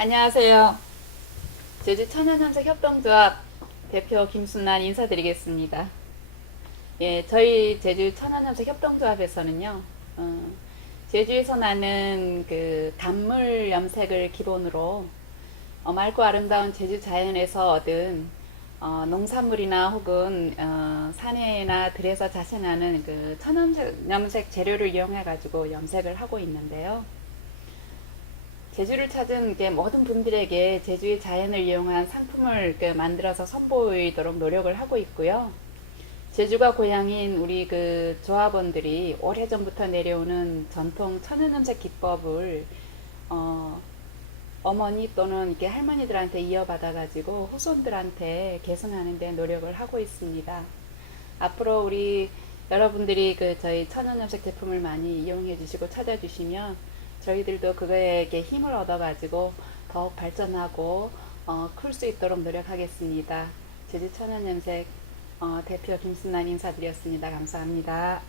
안녕하세요. 제주 천연염색 협동조합 대표 김순란 인사드리겠습니다. 예, 저희 제주 천연염색 협동조합에서는요, 어, 제주에서 나는 그 단물 염색을 기본으로 어, 맑고 아름다운 제주 자연에서 얻은 어, 농산물이나 혹은 어, 산에나 들에서 자생하는 그 천연염색 염색 재료를 이용해 가지고 염색을 하고 있는데요. 제주를 찾은 모든 분들에게 제주의 자연을 이용한 상품을 그 만들어서 선보이도록 노력을 하고 있고요. 제주가 고향인 우리 그 조합원들이 오래전부터 내려오는 전통 천연염색 기법을 어, 어머니 또는 이렇게 할머니들한테 이어받아가지고 후손들한테 계승하는 데 노력을 하고 있습니다. 앞으로 우리 여러분들이 그 저희 천연염색 제품을 많이 이용해 주시고 찾아주시면 저희들도 그거에게 힘을 얻어가지고 더욱 발전하고 어, 클 수 있도록 노력하겠습니다. 제주 천연염색 어, 대표 김순란 인사드렸습니다. 감사합니다.